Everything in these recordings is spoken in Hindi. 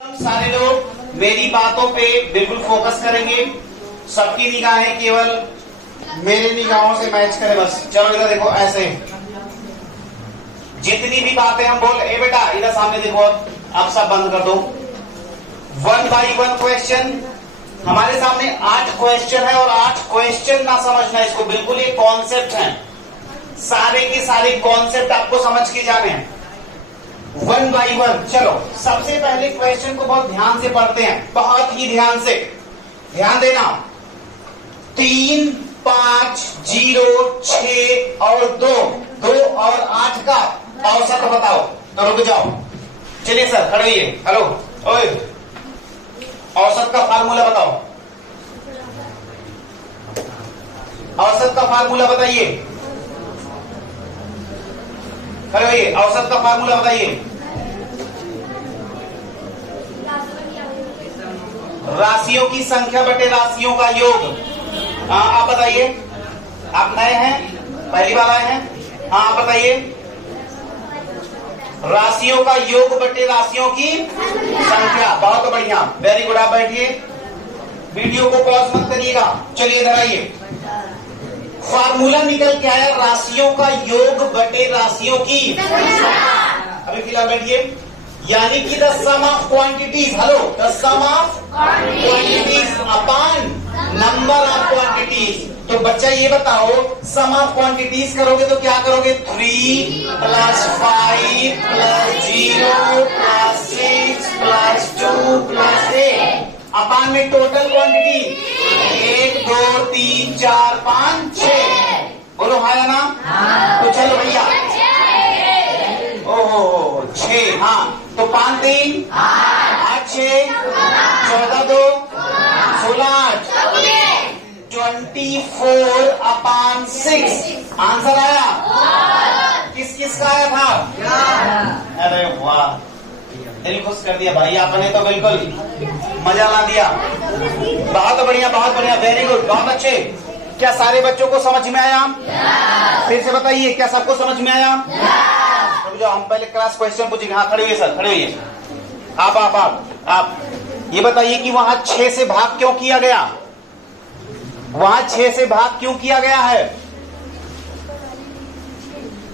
हम सारे लोग मेरी बातों पे बिल्कुल फोकस करेंगे। सबकी निगाहें केवल मेरे निगाहों से मैच करें बस। चलो इधर देखो, ऐसे जितनी भी बातें हम बोल, ए बेटा इधर सामने देखो, अब सब बंद कर दो। 1 बाई 1 क्वेश्चन। हमारे सामने 8 क्वेश्चन है और 8 क्वेश्चन ना समझना, इसको बिल्कुल ये कॉन्सेप्ट है। सारे के सारे कॉन्सेप्ट आपको समझ के जाने हैं 1 बाई 1। चलो सबसे पहले क्वेश्चन को बहुत ध्यान से पढ़ते हैं, बहुत ही ध्यान से। ध्यान देना, 3, 5, 0, 6 और 2 और 8 का औसत बताओ। तो रुक जाओ, चलिए सर खड़े होइए। हेलो, ओए, औसत का फार्मूला बताओ। औसत का फार्मूला बताइए। खड़े होइए, औसत का फार्मूला बताइए। राशियों की संख्या बटे राशियों का योग। हाँ आप बताइए, आप नए हैं, पहली बार आए हैं? हाँ आप बताइए। राशियों का योग बटे राशियों की संख्या। बहुत बढ़िया, वेरी गुड। आप बैठिए, वीडियो को पॉज मत करिएगा। चलिए इधर आइए। फार्मूला निकल के आया राशियों का योग बटे राशियों की। अभी फिलहाल बैठिए। यानी कि the sum of quantities, hello, the sum of quantities upon number of quantities. तो बच्चा ये बताओ, सम ऑफ क्वांटिटीज करोगे तो क्या करोगे? 3 + 5 + 0 + 6 + 2 + 8 अपॉन में टोटल क्वांटिटी 1 2 3 4 5 6। बोलो हाँ या ना? तो चलो भैया, ओहो 6, हाँ तो 5 3 8 6 14 2 16 24 अपॉन 6। आंसर आया? किस किस का आया था? अरे वाह, दिल खुश कर दिया भाई आपने तो, बिल्कुल मजा ला दिया। बहुत बढ़िया, बहुत बढ़िया, वेरी गुड, बहुत अच्छे। क्या सारे बच्चों को समझ में आया? फिर से बताइए, क्या सबको समझ में आया? जो हम पहले क्लास क्वेश्चन पूछेंगे। हाँ खड़े हुए सर, खड़े हुए। आप ये बताइए कि वहां 6 से भाग क्यों किया गया? वहां 6 से भाग क्यों किया गया है?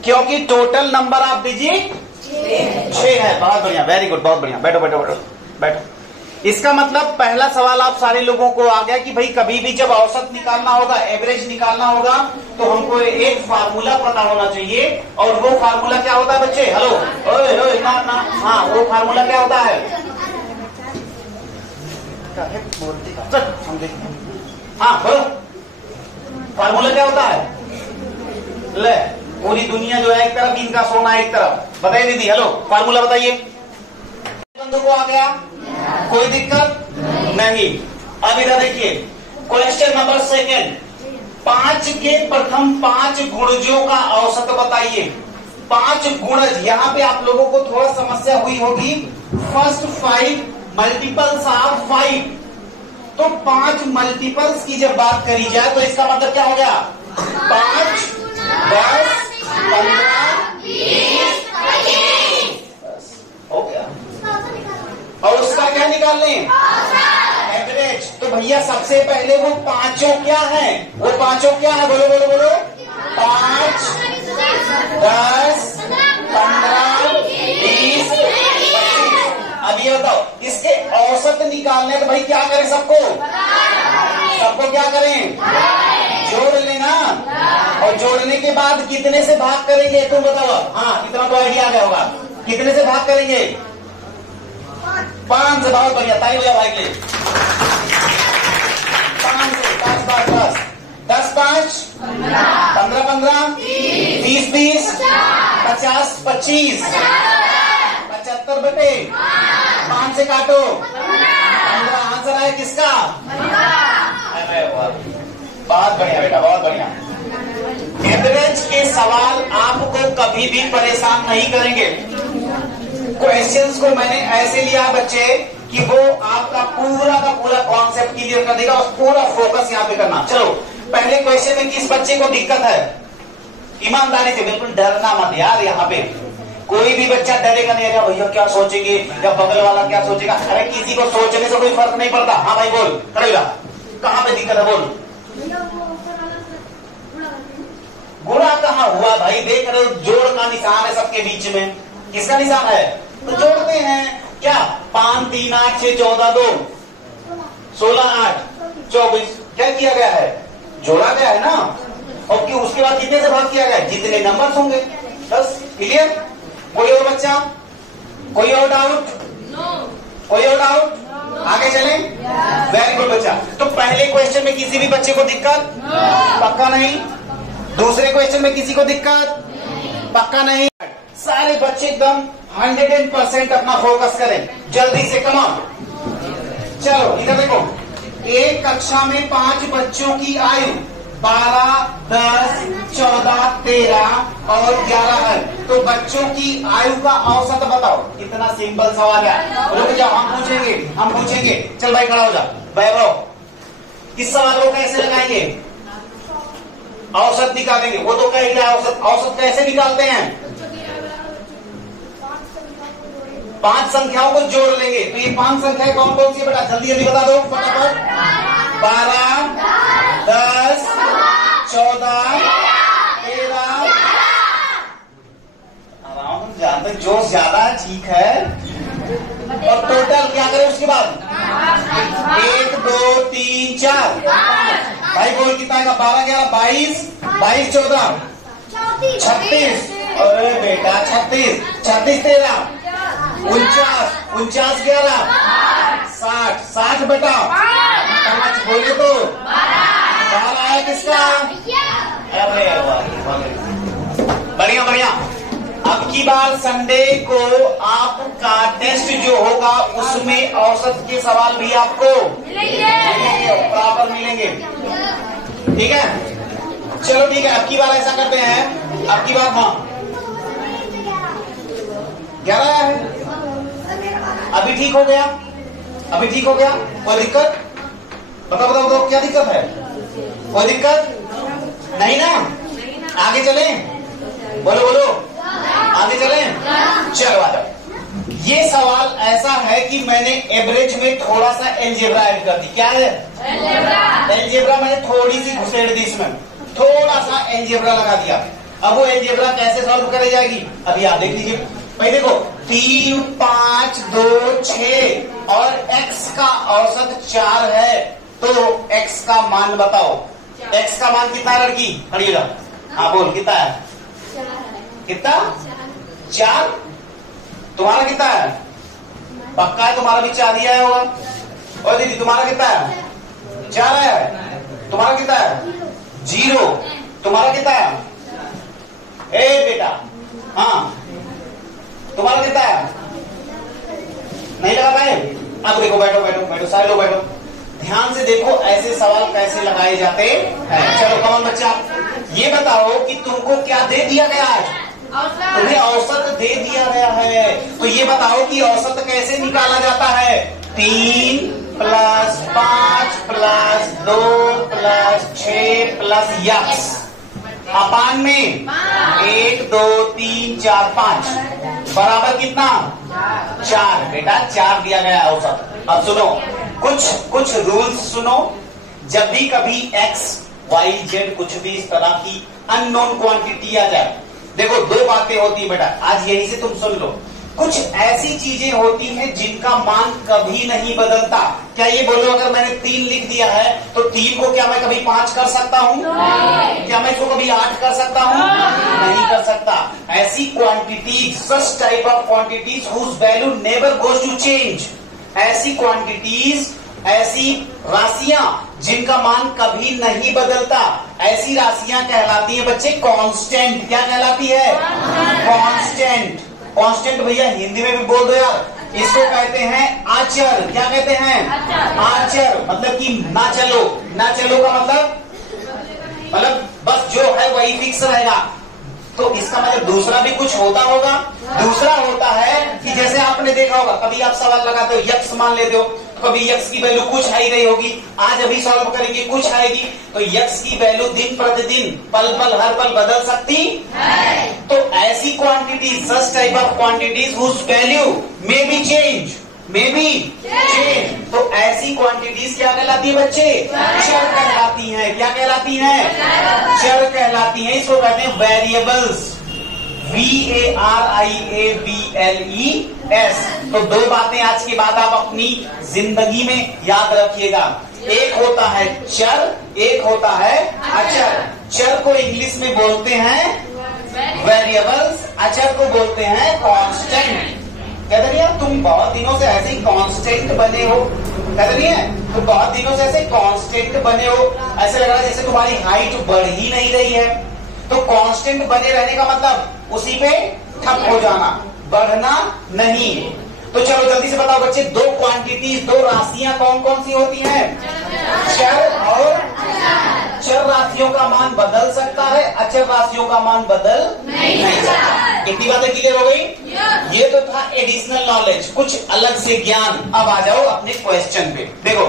क्योंकि टोटल नंबर ऑफ डिजिट 6 है। बहुत बढ़िया, वेरी गुड, बहुत बढ़िया। बैठो बैठो बैठो बैठो। इसका मतलब पहला सवाल आप सारे लोगों को आ गया कि भाई कभी भी जब औसत निकालना होगा, एवरेज निकालना होगा, तो हमको एक फार्मूला पता होना चाहिए। और वो फार्मूला क्या होता है बच्चे? हेलो, ओए ओए ना ना, हाँ वो फार्मूला क्या होता है? हाँ बोलो, फार्मूला क्या होता है? ले, पूरी दुनिया जो है एक तरफ, इनका सोना एक तरफ। बताइए दीदी, हेलो, फार्मूला बताइए। बंदों को आ गया? कोई दिक्कत नहीं। अब इधर देखिए, क्वेश्चन नंबर 2, 5 के प्रथम 5 गुणजों का औसत बताइए। 5 गुणज, यहाँ पे आप लोगों को थोड़ा समस्या हुई होगी। फर्स्ट 5 मल्टीपल्स ऑफ 5, तो 5 मल्टीपल्स की जब बात करी जाए तो इसका मतलब क्या हो गया? 5 10 15 20 25 हो गया। और उसका क्या निकाल लें? एवरेज। तो भैया सबसे पहले वो पांचों क्या है? वो पांचों क्या है? बोलो बोलो बोलो। 5 10 15 20 25। अब ये बताओ, इसके औसत निकालने तो भाई क्या करें? सबको क्या करें? जोड़ लेना। और जोड़ने के बाद कितने से भाग करेंगे तुम बताओ? हाँ इतना तो आइडिया आ गया होगा। कितने से भाग करेंगे? 5 से। बहुत बढ़िया, ताली बजाओ भाई के लिए। 5 से, 5 5 10 10 5 15 15 20 20 50 25 75 बटे 5 से काटो 15। आंसर आया किसका? अरे वाह, बहुत बढ़िया बेटा, बहुत बढ़िया। एवरेज के सवाल आपको कभी भी परेशान नहीं करेंगे। क्वेश्चंस को मैंने ऐसे लिया बच्चे कि वो आपका पूरा का पूरा कॉन्सेप्ट क्लियर कर देगा और पूरा फोकस यहाँ पे करना। चलो पहले क्वेश्चन में किस बच्चे को दिक्कत है? ईमानदारी से, बिल्कुल डरना मत यार। यहाँ पे कोई भी बच्चा डरेगा नहीं, अरे भैया क्या सोचेंगे या बगल वाला क्या सोचेगा। अरे किसी को सोचने से कोई फर्क नहीं पड़ता। हाँ भाई बोल, खड़े हो जा, कहाँ पे दिक्कत है बोल। गुणा कहाँ हुआ भाई, देख रहे हो जोड़ का निशान है सबके बीच में। किसका निशान है? तो जोड़ते हैं क्या, 5 3 8 6 14 2 16 8 24, क्या किया गया है, जोड़ा गया है ना। और क्यों, उसके बाद कितने से भाग किया गया, जितने नंबर होंगे। बस क्लियर। कोई और बच्चा, कोई और डाउट? कोई और डाउट? आगे चलें। वेरी गुड बच्चा। तो पहले क्वेश्चन में किसी भी बच्चे को दिक्कत? पक्का नहीं। दूसरे क्वेश्चन में किसी को दिक्कत? पक्का नहीं। सारे बच्चे एकदम 100% अपना फोकस करें जल्दी से, कमाओ। चलो इधर देखो, एक कक्षा में 5 बच्चों की आयु 12, 10, 14, 13 और 11 है। तो बच्चों की आयु का औसत बताओ। कितना सिंपल सवाल है। रुक जाओ, हम पूछेंगे। चल भाई खड़ा हो जा। वैभव, इस सवाल को कैसे लगाएंगे? औसत निकालेंगे। वो तो कह दिया औसत कैसे निकालते हैं? 5 संख्याओं को जोड़ लेंगे। तो ये 5 संख्याएं कौन कौन सी है बेटा, जल्दी जल्दी बता दो फटाफट। 12, 10, 14, 13। आराम जानते, जो ज्यादा ठीक है। और टोटल क्या करें उसके बाद? 1 2 3 4 भाई बोल कितना आएगा? 12 11 22 22 14 36। अरे बेटा 36 36 13 49 49 11 60 60 बेटा 5 बोले तो 12 आया किसका? अरे बढ़िया बढ़िया। अब की बार संडे को आपका टेस्ट जो होगा उसमें औसत के सवाल भी आपको मिलेंगे, बराबर मिलेंगे। ठीक है, चलो ठीक है। अब की बार ऐसा करते हैं, अब की बार हाँ 11 आया है। अभी ठीक हो गया, अभी ठीक हो गया। कोई दिक्कत? बताओ बताओ बताओ, क्या दिक्कत है? कोई दिक्कत नहीं ना? आगे चलें, बोलो बोलो, आगे चलें। चलो आ जाओ। ये सवाल ऐसा है कि मैंने एवरेज में थोड़ा सा एलजेब्रा ऐड कर दी। क्या है? एलजेब्रा मैंने थोड़ी सी घुसेड़ दी, इसमें थोड़ा सा एलजेब्रा लगा दिया। अब वो एलजेब्रा कैसे सॉल्व करे जाएगी अभी आप देख लीजिए। भाई देखो 3 5 2 6 और x का औसत 4 है, तो x का मान बताओ। x का मान कितना है लड़की? खड़ी हो जाओ। हाँ बोल, कितना है? कितना? 4। तुम्हारा कितना है? पक्का है तुम्हारा भी 4 दिया है होगा। और दीदी तुम्हारा कितना है? 4 है। तुम्हारा कितना है? 0। तुम्हारा कितना है? ए बेटा हाँ, तुम्हारा कितना है? नहीं लगा पाए? अब देखो, बैठो बैठो बैठो, सारे लोग बैठो, ध्यान से देखो ऐसे सवाल कैसे लगाए जाते हैं। चलो कौन बच्चा, ये बताओ कि तुमको क्या दे दिया गया है? तुम्हें औसत दे दिया गया है। तो ये बताओ कि औसत कैसे निकाला जाता है? 3 + 5 + 2 + 6 + यक्स अपान में 1 2 3 4 5 बराबर कितना? 4। बेटा 4 दिया गया है औसत। अब सुनो, कुछ रूल्स सुनो। जब भी कभी x y z कुछ भी इस तरह की अननोन क्वांटिटी आ जाए, देखो 2 बातें होती है बेटा, आज यही से तुम सुन लो। कुछ ऐसी चीजें होती हैं जिनका मान कभी नहीं बदलता। क्या ये बोलो, अगर मैंने 3 लिख दिया है तो 3 को क्या मैं कभी 5 कर सकता हूँ? क्या मैं इसको कभी 8 कर सकता हूँ? नहीं कर सकता। ऐसी quantities, such type of quantities whose value never goes to change. ऐसी क्वांटिटीज, ऐसी राशियां जिनका मान कभी नहीं बदलता, ऐसी राशियां कहलाती है बच्चे कांस्टेंट। क्या कहलाती है? कांस्टेंट। कांस्टेंट भैया हिंदी में भी बोल दो यार, इसको कहते हैं आचर। क्या कहते हैं? आचर। मतलब कि ना चलो, ना चलो का मतलब बस जो है वही फिक्स रहेगा। तो इसका मतलब दूसरा भी कुछ होता होगा। दूसरा होता है कि जैसे आपने देखा होगा, कभी आप सवाल लगाते हो, यक्स मान लेते हो, कभी यक्स की वैल्यू कुछ आई गई होगी, आज अभी सॉल्व करेंगे कुछ आएगी, तो यक्स की वैल्यू दिन प्रतिदिन पल पल हर पल बदल सकती है। तो ऐसी quantities, such type of quantities whose value may be change, तो ऐसी क्वांटिटीज क्या कहलाती है बच्चे? चर कहलाती हैं। क्या कहलाती हैं? चर कहलाती हैं। इसको कहते हैं वेरिएबल्स, VARIABLES। तो दो बातें आज के बाद आप अपनी जिंदगी में याद रखिएगा, एक होता है चर, एक होता है अचर। चर को इंग्लिश में बोलते हैं वेरिएबल्स, अचर को बोलते हैं कांस्टेंट। कहते नहीं यार तुम बहुत दिनों से ऐसे ही कांस्टेंट बने हो, कहते नहीं है तुम बहुत दिनों से ऐसे कांस्टेंट बने हो, ऐसे लग रहा है जैसे तुम्हारी हाइट बढ़ ही नहीं रही है। तो कांस्टेंट बने रहने का मतलब उसी पे ठप हो जाना, बढ़ना नहीं। तो चलो जल्दी से बताओ बच्चे, दो क्वांटिटीज, दो राशियां कौन कौन सी होती हैं? चर और चर राशियों का मान बदल सकता है, अचर राशियों का मान बदल नहीं सकता। कितनी बातें क्लियर हो गई? ये तो था एडिशनल नॉलेज, कुछ अलग से ज्ञान। अब आ जाओ अपने क्वेश्चन पे। देखो,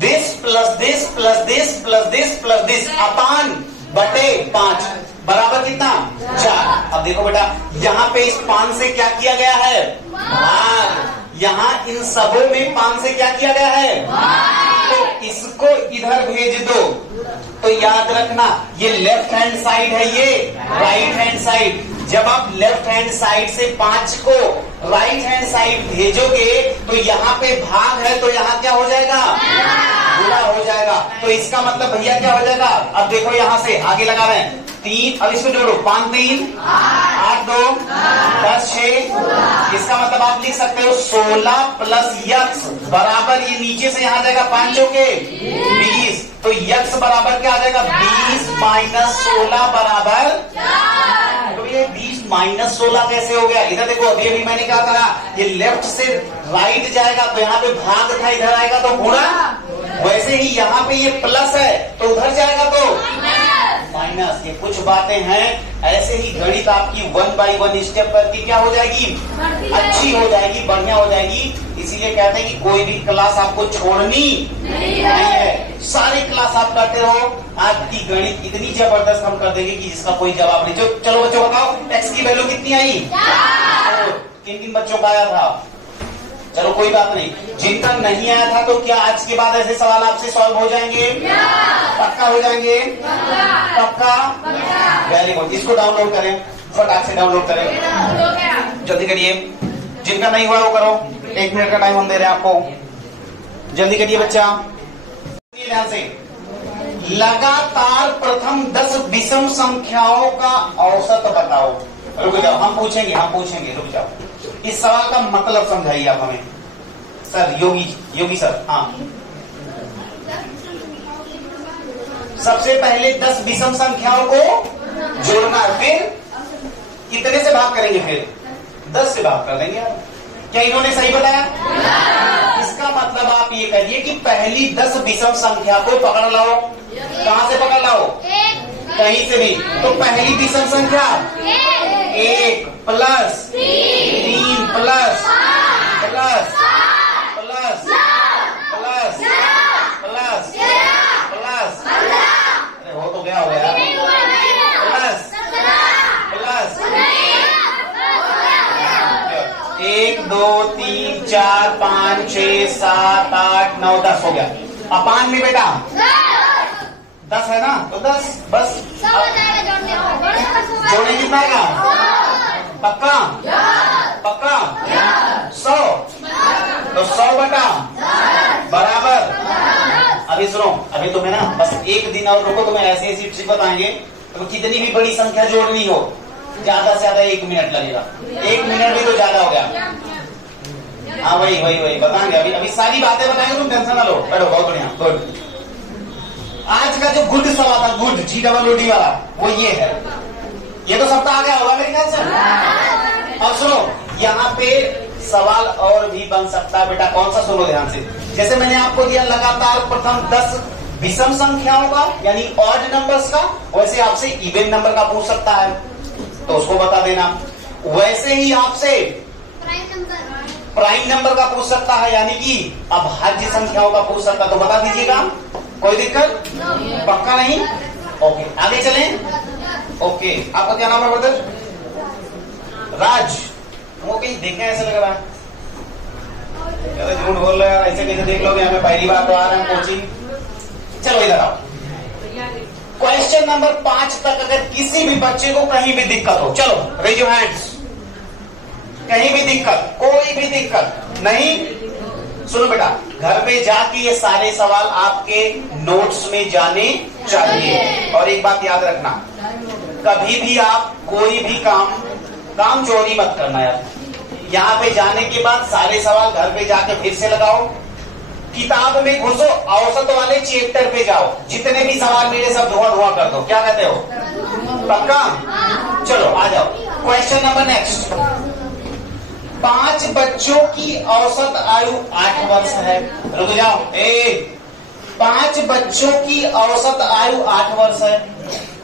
this plus this plus this plus this plus this upon बटे 5 बराबर कितना? 4। अब देखो बेटा, यहाँ पे इस 5 से क्या किया गया है? भाग। यहाँ इन सबों में 5 से क्या किया गया है? तो इसको इधर भेज दो। तो याद रखना, ये लेफ्ट हैंड साइड है, ये राइट हैंड साइड। जब आप लेफ्ट हैंड साइड से 5 को राइट हैंड साइड भेजोगे तो यहाँ पे भाग है, तो यहाँ क्या हो जाएगा? गुणा हो जाएगा। तो इसका मतलब भैया क्या हो जाएगा? अब देखो यहाँ से आगे लगा रहे हैं 3, अब इसको जोड़ो 5 3 8 2 10 6। इसका मतलब आप लिख सकते हो 16 प्लस यक्स बराबर, ये नीचे से यहाँ जाएगा 5 चौके 20। तो यक्स बराबर क्या आ जाएगा? 20 माइनस 16 बराबर। तो ये 20 माइनस 16 कैसे हो गया? इधर देखो, अभी अभी मैंने क्या कहा, ये लेफ्ट से राइट जाएगा तो यहाँ पे भाग था, इधर आएगा तो गुणा। वैसे ही यहाँ पे ये प्लस है तो उधर जाएगा तो माइनस। ये कुछ बातें हैं, ऐसे ही गणित आपकी 1 बाई 1 स्टेप करके क्या हो जाएगी? अच्छी हो जाएगी, बढ़िया हो जाएगी। इसीलिए कहते हैं कि कोई भी क्लास आपको छोड़नी नहीं है, सारी क्लास आप करते रहो। आपकी गणित इतनी जबरदस्त हम कर देंगे कि जिसका कोई जवाब नहीं। चलो बच्चों बताओ, एक्स की वैल्यू कितनी आई? किन किन बच्चों का आया था? चलो कोई बात नहीं, जिनका नहीं आया था तो क्या आज के बाद ऐसे सवाल आपसे सॉल्व हो जाएंगे? पक्का हो जाएंगे? पक्का? Very good. इसको डाउनलोड करें, फटाक से डाउनलोड करें, जल्दी करिए। जिनका नहीं हुआ वो करो, 1 मिनट का टाइम हम दे रहे हैं आपको, जल्दी करिए बच्चा। ध्यान से, लगातार प्रथम 10 विषम संख्याओं का औसत बताओ। रुक जाओ, हम पूछेंगे, रुक जाओ। इस सवाल का मतलब समझाइए आप हमें। सर योगी सर, हाँ। सबसे पहले 10 विषम संख्याओं को जोड़ना है, फिर कितने से भाग करेंगे? फिर 10 से भाग कर देंगे। क्या इन्होंने सही बताया? इसका मतलब आप ये कहिए कि पहली 10 विषम संख्या को पकड़ लाओ। कहां से पकड़ लाओ? कहीं से भी। तो पहली विषम संख्या 1 plus 3 plus plus plus plus plus plus, अरे हो तो गया प्लस प्लस 1 2 3 4 5 6 7 8 9 10 हो गया। अपान में बेटा 10 है ना, तो 10 बस। जोड़ने कितना आएगा? पक्का? पक्का? 100। तो 100 बटा बराबर। अभी सुनो, अभी तुम्हें ना बस 1 दिन और रुको, तुम्हें ऐसी ऐसी ट्रिक बताएंगे। तो कितनी भी बड़ी संख्या जोड़नी हो, ज्यादा से ज्यादा 1 मिनट लगेगा। 1 मिनट भी तो ज्यादा हो गया। हाँ वही बताएंगे। अभी सारी बातें बताएंगे, तुम टेंशन ना लो। बैठो, बहुत बढ़िया, गुड। आज का जो गुड सवाल था, गुड GOOD वाला, वो ये है। ये तो सबका आ गया होगा मेरे ख्याल से। और सुनो, यहाँ पे सवाल और भी बन सकता है बेटा। कौन सा? सुनो ध्यान से। जैसे मैंने आपको दिया लगातार प्रथम 10 विषम संख्याओं का, यानी ऑड नंबर्स का, वैसे आपसे इवन नंबर का पूछ सकता है, तो उसको बता देना। वैसे ही आपसे प्राइम नंबर का पूछ सकता है, यानी कि अभाज्य संख्याओं का पूछ सकता, तो बता दीजिएगा, कोई दिक्कत? पक्का नहीं? ओके, आगे चलें। ओके, आपका क्या नाम है ब्रदर? राज। वो कहीं देखे ऐसा लग रहा है, झूठ बोल रहे हैं, ऐसे कैसे देख लोगे? हमें पहली बार तो आ रहे हैं कोचिंग। चलो इधर आओ। क्वेश्चन नंबर 5 तक अगर किसी भी बच्चे को कहीं भी दिक्कत हो, चलो रेज योर हैंड्स। कहीं भी दिक्कत, कोई भी दिक्कत नहीं? सुनो बेटा, घर पे जाके ये सारे सवाल आपके नोट्स में जाने चाहिए। और एक बात याद रखना, कभी भी आप कोई भी काम चोरी मत करना यार। यहाँ पे जाने के बाद सारे सवाल घर पे जाके फिर से लगाओ, किताब में घुसो, औसत वाले चैप्टर पे जाओ, जितने भी सवाल मेरे सब धुआं कर दो। क्या कहते हो? पक्का? चलो आ जाओ। Question number next. 5 बच्चों की औसत आयु 8 वर्ष है। रुक जाओ। 5 बच्चों की औसत आयु 8 वर्ष है।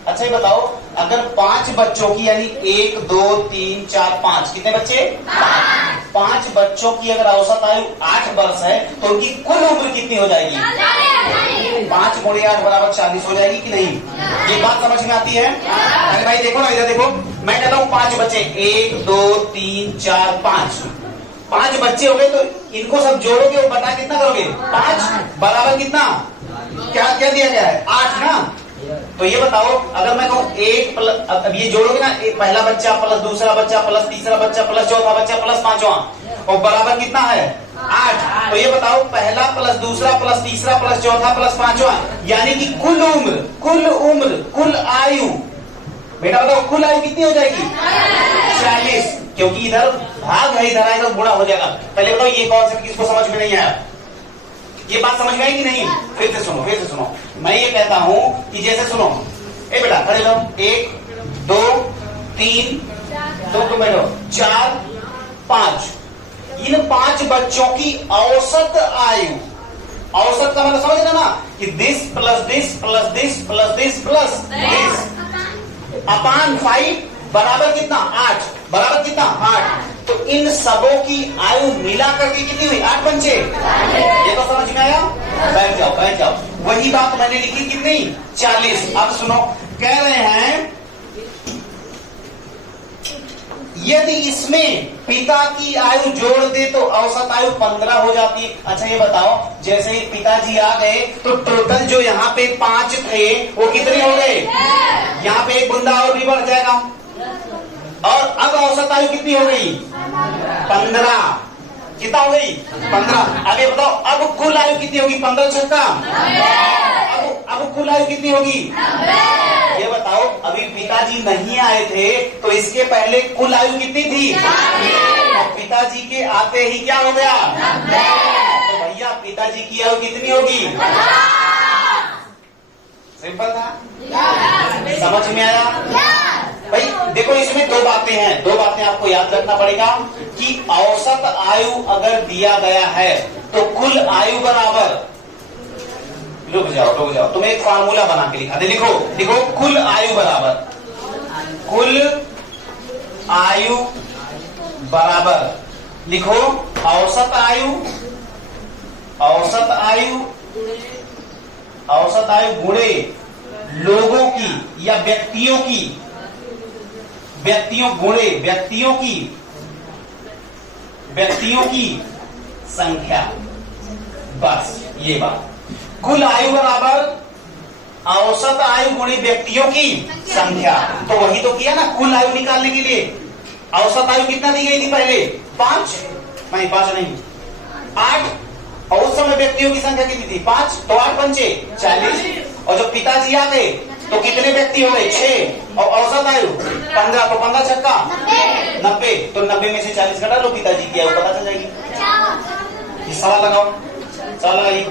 अच्छा ये बताओ, अगर 5 बच्चों की यानी 1 2 3 4 5, कितने बच्चे? 5 बच्चों की अगर औसत आयु 8 वर्ष है तो उनकी कुल उम्र कितनी हो जाएगी? 5 × 8 बराबर 40 हो जाएगी कि नहीं? ये बात समझ में आती है? अरे भाई देखो ना, इधर देखो, मैं कहता हूँ 5 बच्चे, 1 2 3 4 5, 5 बच्चे हो गए, तो इनको सब जोड़ोगे, बता कितना करोगे? 5 बराबर कितना? क्या दिया गया है? 8 ना। तो ये बताओ, अगर मैं कहूँ 1 प्लस, अब ये जोड़ोगे ना, पहला बच्चा प्लस दूसरा बच्चा प्लस तीसरा बच्चा प्लस चौथा बच्चा प्लस पांचवा, और बराबर कितना है? 8। तो ये बताओ, पहला प्लस दूसरा प्लस तीसरा प्लस चौथा प्लस पांचवा, यानी कि कुल उम्र कुल आयु, बेटा बताओ कुल आयु कितनी हो जाएगी? 40। क्योंकि इधर भाग है, इधर आएगा गुणा हो जाएगा। पहले बताओ ये कॉन्सेप्ट किसको समझ में नहीं आया? ये बात समझ में आई कि नहीं? फिर से सुनो। मैं ये कहता हूं कि जैसे सुनो, बेटा खड़े लो, 1 2 3 2 बैठो 4 5, इन 5 बच्चों की औसत आयु, औसत का मतलब समझ रहे ना, कि this plus this plus this plus this plus this upon 5 बराबर कितना? 8 बराबर कितना? 8। तो इन सबों की आयु मिला करके कितनी हुई? 8 बच्चे। ये तो समझ में आया? बैठ जाओ। वही बात मैंने लिखी, कितनी? 40। अब सुनो, कह रहे हैं यदि इसमें पिता की आयु जोड़ दे तो औसत आयु 15 हो जाती है। अच्छा ये बताओ, जैसे ही पिताजी आ गए तो टोटल जो यहाँ पे 5 थे वो कितने हो गए? यहाँ पे एक बंदा और भी बढ़ जाएगा, और अब औसत आयु कितनी हो गई? 15। कितना हो गई? 15। अब ये बताओ, अब कुल आयु कितनी होगी? 15 छक्का, अब कुल आयु कितनी होगी? ये बताओ, अभी पिताजी नहीं आए थे तो इसके पहले कुल आयु कितनी थी? और पिताजी के आते ही क्या हो गया? तो भैया पिताजी की आयु कितनी होगी? सिंपल था, समझ में आया? भाई देखो, इसमें 2 बातें हैं, 2 बातें आपको याद रखना पड़ेगा कि औसत आयु अगर दिया गया है तो कुल आयु बराबर, रुक जाओ, तुम्हें एक फार्मूला बना के लिखा दे, लिखो कुल आयु बराबर लिखो औसत आयु गुणे लोगों की या व्यक्तियों की संख्या। बस ये बात, कुल आयु बराबर औसत आयु गुणे व्यक्तियों की संख्या। तो वही तो किया ना कुल आयु निकालने के लिए। औसत आयु कितना दी गई थी पहले? 5 नहीं, 8, और उस समय व्यक्तियों की संख्या कितनी थी? 5, तो 8 पंचे 40, और जब पिताजी आ गए तो कितने व्यक्ति हो गए? 6, और औसत आयु 15, तो 15 छक्का 90, तो 90 में से 40 घटा लो, पिताजी की आयु पता चल जाएगी। सवाल लगाओ, सवाल लगाइए।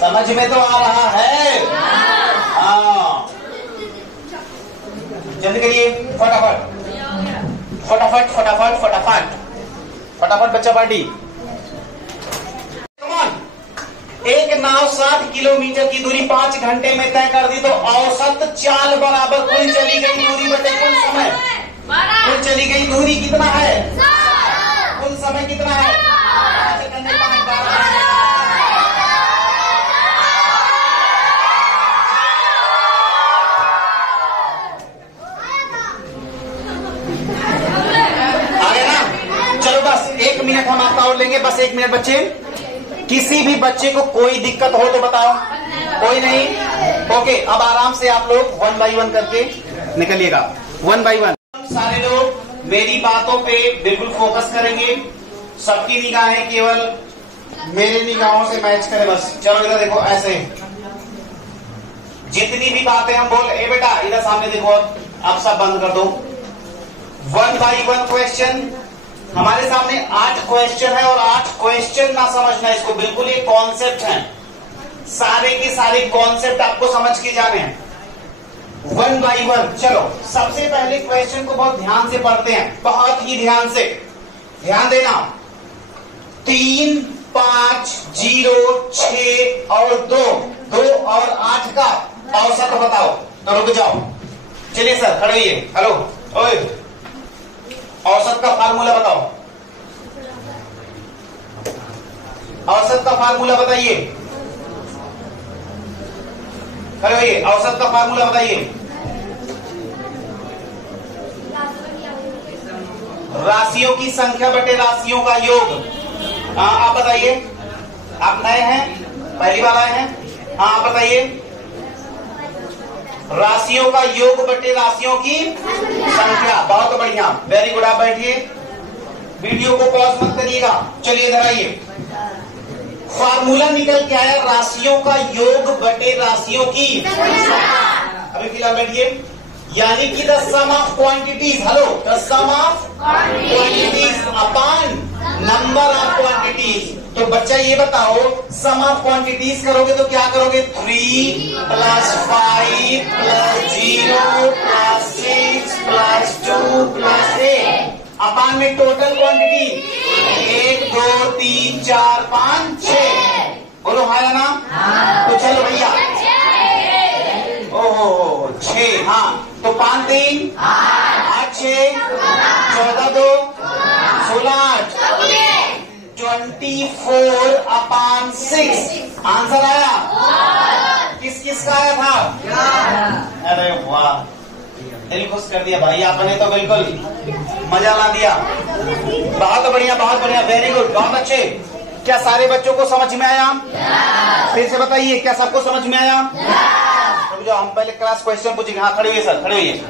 समझ में तो आ रहा है? हाँ, जल्दी करिए, फटाफट बच्चा पार्टी। एक नाव 60 किलोमीटर की दूरी 5 घंटे में तय कर दी तो औसत चाल बराबर कुल चली गई दूरी बटे कुल समय। कुल चली गई दूरी कितना है? कुल समय कितना है? करने 5 आगे ना। चलो बस 1 मिनट हम आपका और लेंगे, बस 1 मिनट बच्चे। किसी भी बच्चे को कोई दिक्कत हो तो बताओ। कोई नहीं? ओके, अब आराम से आप लोग 1 बाई 1 करके निकलिएगा। 1 बाई 1 सारे लोग मेरी बातों पे बिल्कुल फोकस करेंगे। सबकी निगाहें केवल मेरे निगाहों से मैच करें बस। चलो इधर देखो, ऐसे जितनी भी बातें हम बोल, ए बेटा इधर सामने देखो, अब सब बंद कर दो। 1 बाई 1 क्वेश्चन। हमारे सामने 8 क्वेश्चन है और 8 क्वेश्चन ना समझना, इसको बिल्कुल ये कॉन्सेप्ट है। सारे के सारे कॉन्सेप्ट आपको समझ के जाने हैं। 1 बाई 1। चलो सबसे पहले क्वेश्चन को बहुत ध्यान से पढ़ते हैं, बहुत ही ध्यान से। ध्यान देना। 3, 5, 0, 6 और 2 और 8 का औसत बताओ। तो रुक जाओ, चलिए सर खड़े होइए। हेलो, ओए, औसत का फार्मूला बताओ। औसत का फार्मूला बताइए। खड़े होइए, औसत का फार्मूला बताइए। राशियों की संख्या बटे राशियों का योग। हाँ आप बताइए, आप नए हैं, पहली बार आए हैं? हाँ आप बताइए। राशियों का योग बटे राशियों की संख्या। बहुत बढ़िया, वेरी गुड। आप बैठिए, वीडियो को पॉज मत करिएगा। चलिए इधर आइए। फार्मूला निकल के आया राशियों का योग बटे राशियों की। अभी फिलहाल बैठिए। यानी कि the sum of quantities, hello, the sum of quantities upon number of quantities. तो बच्चा ये बताओ, सम ऑफ क्वांटिटीज करोगे तो क्या करोगे? 3 + 5 + 0 + 6 + 2 + 8 अपान में टोटल क्वांटिटी 1 2 3 4 5 6। बोलो हाँ या ना? तो चलो भैया, ओहो 6। हाँ तो 5 3 8 6 14 2 16 8 24 अपान 6 आंसर आया। किस किस का आया था? अरे वाह, दिल खुश कर दिया भाई आपने तो, बिल्कुल मजा ला दिया। बहुत बढ़िया, बहुत बढ़िया, वेरी गुड, बहुत अच्छे। क्या सारे बच्चों को समझ में आया? फिर से बताइए, क्या सबको समझ में आया? तो जो हम पहले क्लास क्वेश्चन पूछेंगे। हाँ खड़े हुए सर, खड़े हुए।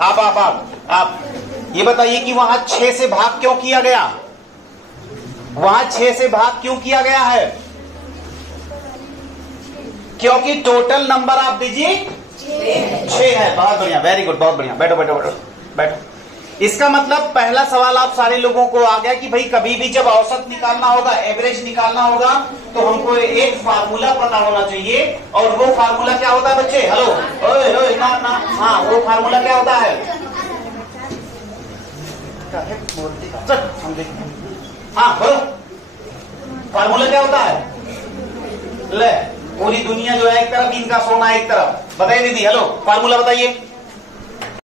आप ये बताइए कि वहां 6 से भाग क्यों किया गया? वहां 6 से भाग क्यों किया गया है? क्योंकि टोटल नंबर ऑफ डिजिट 6 है। बहुत बढ़िया, वेरी गुड, बहुत बढ़िया। बैठो बैठो बैठो बैठो। इसका मतलब पहला सवाल आप सारे लोगों को आ गया कि भाई कभी भी जब औसत निकालना होगा, एवरेज निकालना होगा, तो हमको एक फार्मूला पता होना चाहिए। और वो फार्मूला क्या होता है बच्चे? हेलो, ओए ओए ना ना, हाँ वो फार्मूला क्या होता है? हम देखते हैं। हाँ बोलो, फार्मूला क्या होता है? ले, पूरी दुनिया जो है एक तरफ, इनका सोना एक तरफ। बताइए दीदी, हेलो, फार्मूला बताइए।